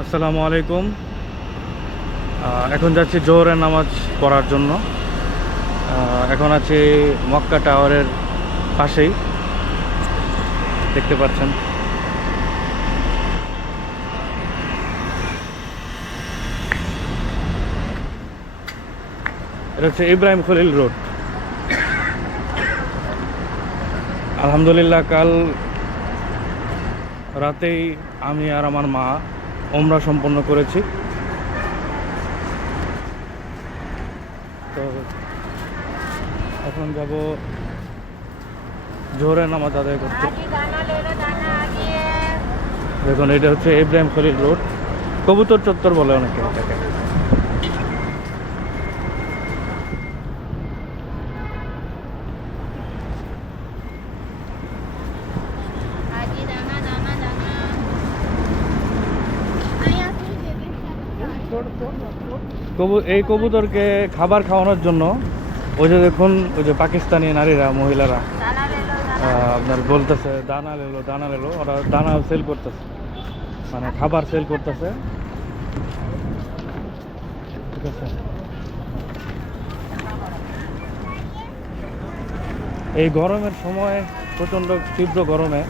আসসালামু আলাইকুম। এখন যাচ্ছি জোহরের নামাজ পড়ার জন্য। এখন আছি মক্কা টাওয়ারের পাশেই। দেখতে পাচ্ছেন। এটা হচ্ছে ইব্রাহিম খলিল রোড। আলহামদুলিল্লাহ, কাল রাতেই আমি আর আমার মা ওমরা সম্পন্ন করেছি। তো এখন যাব জোরে নামাজ আদায় করতে। দেখুন এটা হচ্ছে ইব্রাহিম খলিল রোড। কবুতর চত্বর বলে অনেকে এটাকে। কবু, এই কবুতরকে খাবার খাওয়ানোর জন্য ওই যে দেখুন, ওই যে পাকিস্তানি নারীরা, মহিলারা। আপনার বলতেছে, দানা লেলো দানা লেলো, ওরা দানা সেল করতেছে। মানে খাবার সেল করতেছে। ঠিক আছে? এই গরমের সময়, প্রচণ্ড তীব্র গরমে,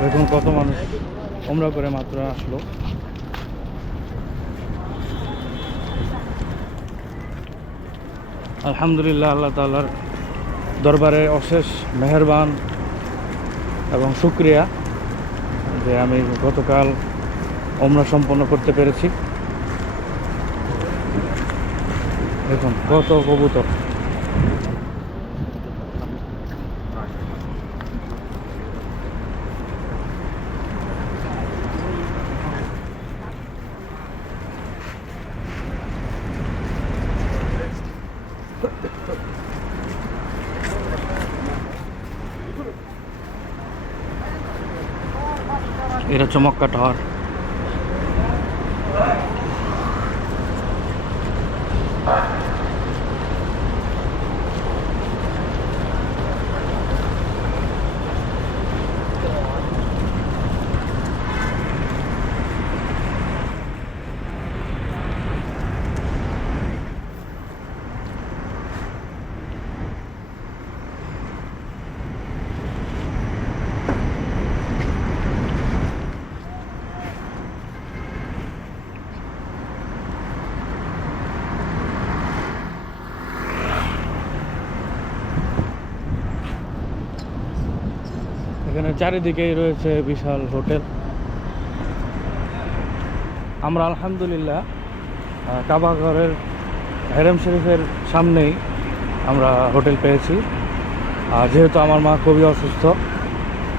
দেখুন কত মানুষ, ওমরা করে মাত্র আসলো। আলহামদুলিল্লাহ, আল্লাহ তাল্লার দরবারে অশেষ মেহরবান এবং সুক্রিয়া যে আমি গতকাল ওমরা সম্পন্ন করতে পেরেছি। দেখুন, কত কবুতর। এটা হচ্ছে মক্কা টাওয়ার এখানে চারিদিকেই রয়েছে বিশাল হোটেল। আমরা আলহামদুলিল্লাহ আহ, কাবা ঘরের হেরেম শরীফের সামনেই আমরা হোটেল পেয়েছি। আর যেহেতু আমার মা খুবই অসুস্থ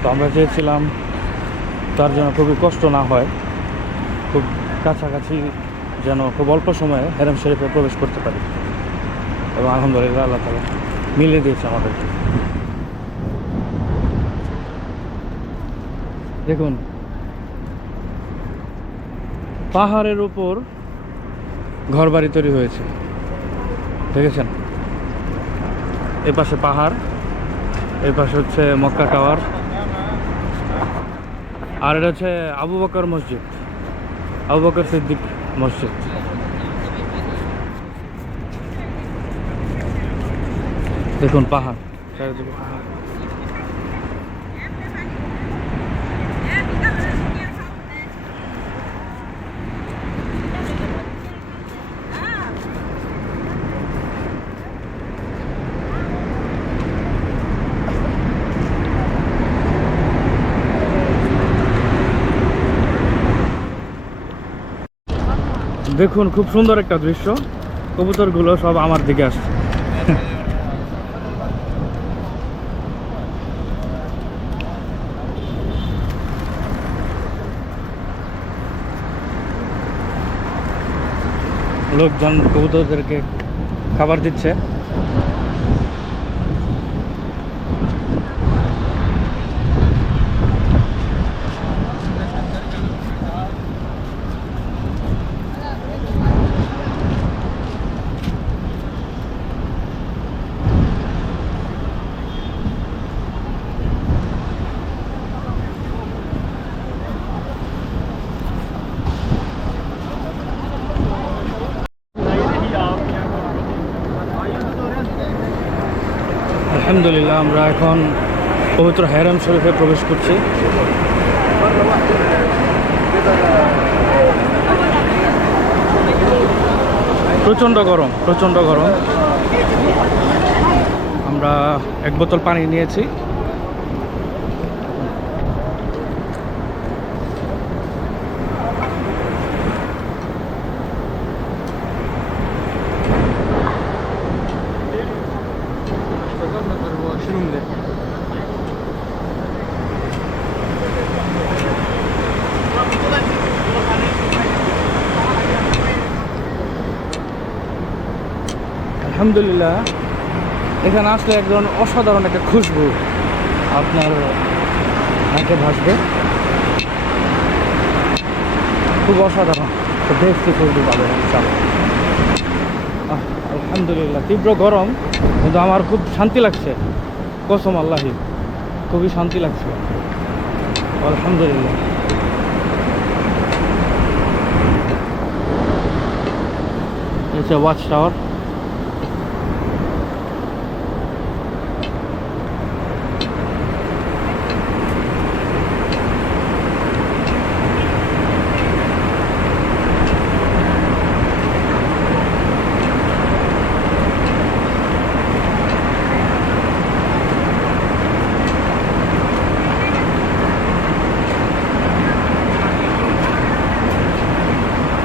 তো আমরা চেয়েছিলাম তার জন্য খুবই কষ্ট না হয় খুব কাছাকাছি যেন খুব অল্প সময়ে হেরেম শরীফে প্রবেশ করতে পারি। এবং আলহামদুলিল্লাহ আল্লাহ তালা মিলিয়ে দিয়েছে আমাদেরকে। দেখুন। পাহাড়ের উপর ঘর বাড়ি তৈরি হয়েছে। দেখেছেন? এ পাশে পাহাড় এই পাশে হচ্ছে মক্কা টাওয়ার, আর এটা হচ্ছে আবু বকর মসজিদ, আবু বকর সিদ্দিক মসজিদ। দেখুন পাহাড়, চারিদিকে পাহাড়। দেখুন খুব সুন্দর একটা দৃশ্য। কবুতরগুলো সব আমার দিকে আসছে। লোকজন কবুতরদেরকে খাবার দিচ্ছে। আলহামদুলিল্লাহ, আমরা এখন পবিত্র হেরাম শরীফে প্রবেশ করছি। প্রচণ্ড গরম প্রচণ্ড গরম। আমরা এক বোতল পানি নিয়েছি। আলহামদুলিল্লাহ। এখানে আসলে একজন অসাধারণ একটা খুশবু আপনার নাকে ভাসবে। খুব অসাধারণ। দেখতে খুশবু ইনশাআল্লাহ। আলহামদুলিল্লাহ, তীব্র গরম, কিন্তু আমার খুব শান্তি লাগছে। কসম আল্লাহি, খুবই শান্তি লাগছে। আলহামদুলিল্লাহ। It's a watchtower.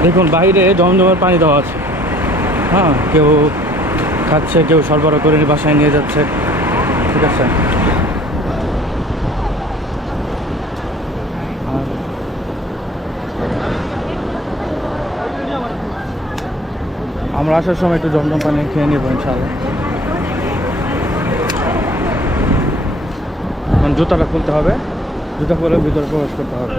দেখুন, বাইরে জমজমের পানি দেওয়া আছে। হ্যাঁ কেউ খাচ্ছে, কেউ সরবরাহ করে বাসায় নিয়ে যাচ্ছে। ঠিক আছে? আমরা আসার সময় একটু জমজম পানি খেয়ে নেব, ইনশাআল্লাহ। জুতাটা খুলতে হবে, জুতা খুলে ভিতরে প্রবেশ করতে হবে।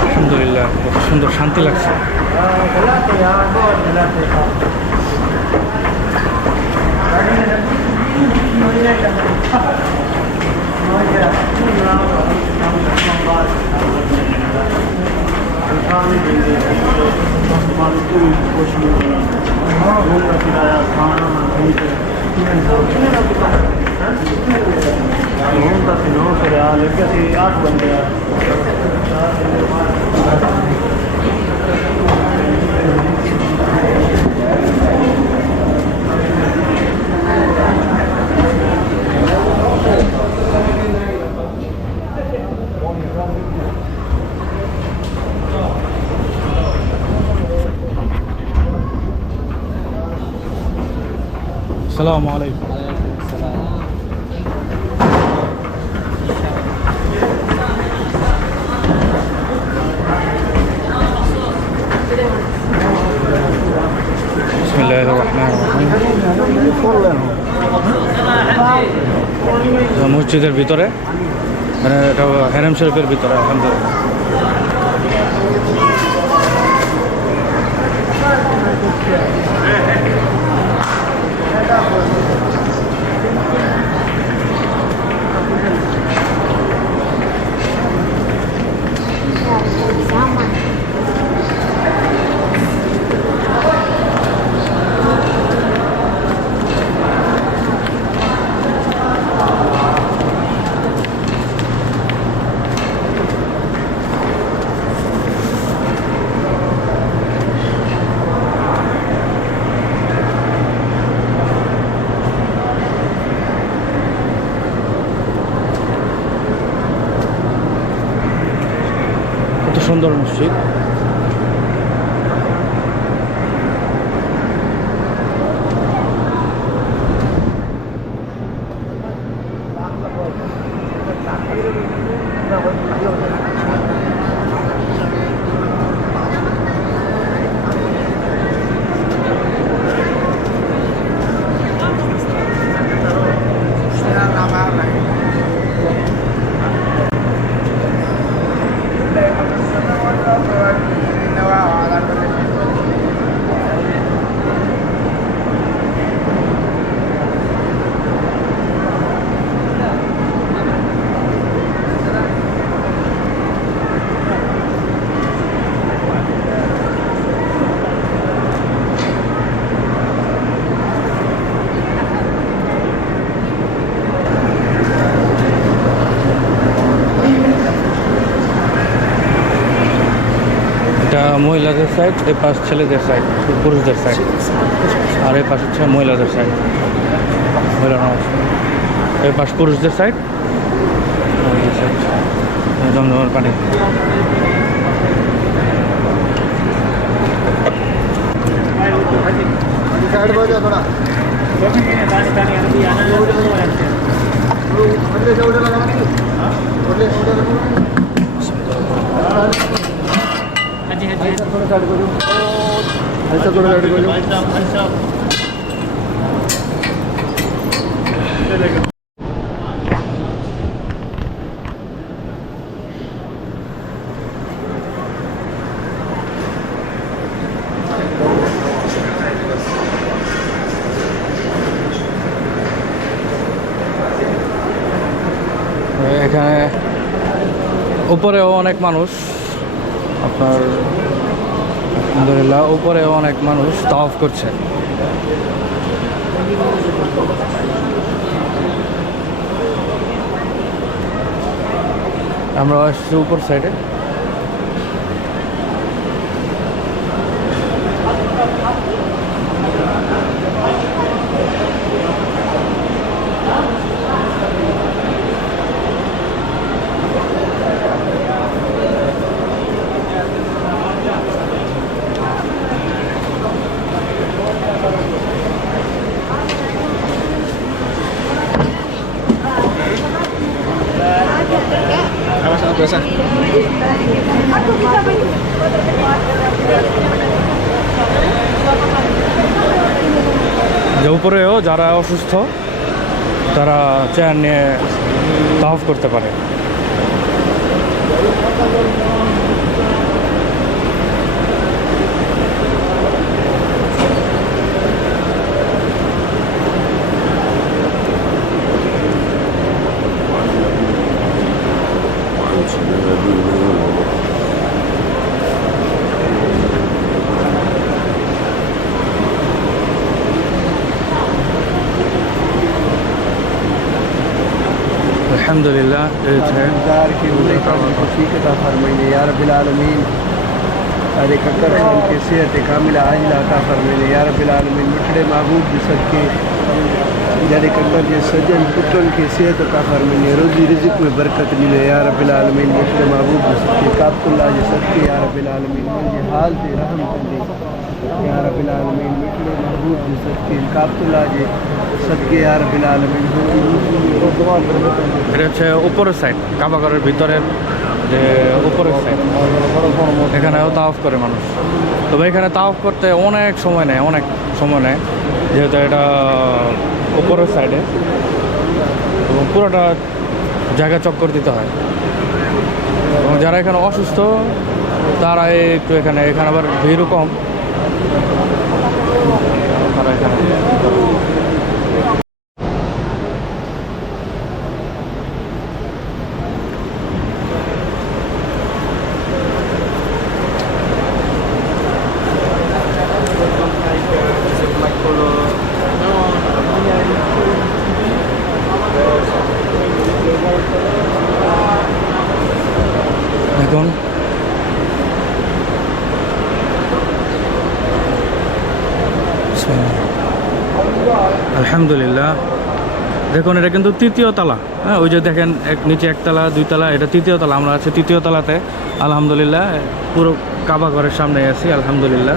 আলহামদুলিল্লাহ কত সুন্দর শান্তি লাগছে साहब ने देंगे मालिक को कुछ नहीं देना घूमना किराया खाना घूमता से नौ सौ रियाल एक से आठ बंद चार আসসালামু আলাইকুম। বিসমিল্লাহির রহমানির রহিম। এটা মসজিদের ভিতরে? মানে এটা হেরাম শরীফের ভিতরে আলহামদুলিল্লাহ। কত সুন্দর মসজিদ। সাইড এ পাশ ছেলেদের সাইড পুরুষদের সাইড আর এ পাশ হচ্ছে মহিলাদের সাইড মহিলা নামাজ এ পাশ পুরুষদের সাইড জমজমের পানি ওটা ਹਾਂਜੀ ਹਾਂਜੀ ਐਸਾ ਕਰੋ ਸਾਡੇ ਕੋਲ ਐਸਾ ਕਰੋ ਸਾਡੇ ਕੋਲ ਭਾਈ ਸਾਹਿਬ ਭਾਈ ਸਾਹਿਬ ਚਲੇਗਾ এখানে উপরেও অনেক মানুষ আপনার আলহামদুলিল্লাহ উপরে অনেক মানুষ তাফ করছে। আমরা আসছি উপর সাইডে যে উপরেও যারা অসুস্থ তারা চেয়ার নিয়ে তাহফ করতে পারে। अल्हम्दुलिल्लाह के सेहत कामिल आजिल अता यार बिलालमीन मिठड़े महबूब जो सदके जड़े के सजन पुटन के सेहत का फरमाइने रोजी रिजिक में बरकत मिले यार बिलालमीन मिठड़े महबूब जो सदके काबतुल्ला जो यार बिलालमीन हाल ते रहम ইয়ারবিল আলমিন মিঠলে মাহবুব এটা হচ্ছে উপরের সাইড কাবাগরের ভিতরের যে উপরের সাইড এখানেও তাওফ করে মানুষ। তবে এখানে তাওফ করতে অনেক সময় নেয়, অনেক সময় নেয়, যেহেতু এটা উপরের সাইডে। এবং পুরোটা জায়গা চক্কর দিতে হয়। এবং যারা এখানে অসুস্থ, তারা একটু এখানে এখানে আবার ভিড়ও কম। তারা এখানে এখন আলহামদুলিল্লাহ। দেখুন, এটা কিন্তু তৃতীয় তলা। হ্যাঁ ওই যে দেখেন, এক নিচে একতলা দুই তলা, এটা তৃতীয় তলা। আমরা আছি তৃতীয় তলাতে। আলহামদুলিল্লাহ, পুরো কাবা ঘরের সামনে আছি, আলহামদুলিল্লাহ।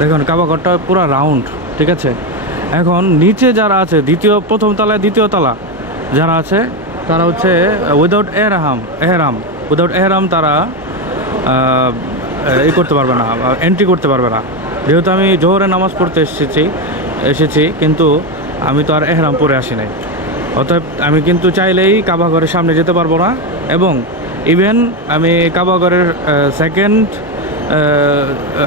দেখুন, কাবা ঘরটা পুরো রাউন্ড, ঠিক আছে? এখন নিচে যারা আছে, দ্বিতীয়, প্রথম তলায় দ্বিতীয় তলা যারা আছে, তারা হচ্ছে উইদাউট এহরাম এহরাম উইদাউট এহরাম তারা এই করতে পারবে না এন্ট্রি করতে পারবে না। যেহেতু আমি জোহরে নামাজ পড়তে এসেছি এসেছি, কিন্তু আমি তো আর এহরাম পরে আসি নাই। অতএব আমি কিন্তু চাইলেই কাবাঘরের সামনে যেতে পারব না এবং ইভেন আমি কাবাঘরের সেকেন্ড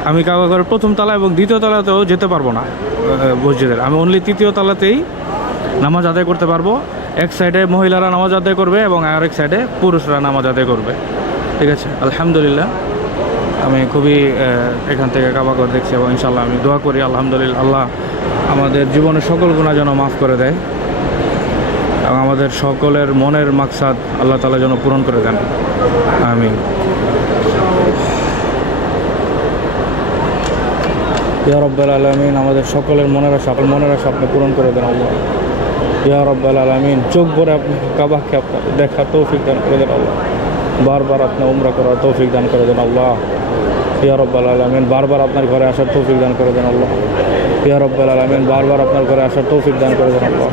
আমি কাবাঘরের প্রথম তলা এবং দ্বিতীয় তলাতেও যেতে পারব না মসজিদের। আমি অনলি তৃতীয় তলাতেই নামাজ আদায় করতে পারব। এক সাইডে মহিলারা নামাজ আদায় করবে এবং আরেক সাইডে পুরুষরা নামাজ আদায় করবে। ঠিক আছে? আলহামদুলিল্লাহ। আমি খুবই এখান থেকে কাবাগর দেখছি এবং ইনশাল্লাহ আমি দোয়া করি, আলহামদুলিল্লাহ, আল্লাহ আমাদের জীবনের সকল গুণা যেন মাফ করে দেয় এবং আমাদের সকলের মনের মাকসাদ আল্লাহ তালা যেন পূরণ করে দেন। আমি ইয়া রব্বাল আলমিন, আমাদের সকলের মনের আশা, আপনার মনের আশা আপনি পূরণ করে দেন আল্লাহ। ইয়া রব্বাল আলমিন, চোখ ভরে আপনি কাবাকে আপনার দেখা তৌফিক দান করে দেন আল্লাহ। বারবার আপনি উমরা করার তৌফিক দান করে দেন আল্লাহ। ইয়া আলমেন, বারবার আপনার ঘরে আসার তৌফিক দান করে দেন আল্লাহ। ইয়ারব্বাল আলমিন, বারবার আপনার ঘরে আসার তৌফিক দান করে দেন আল্লাহ।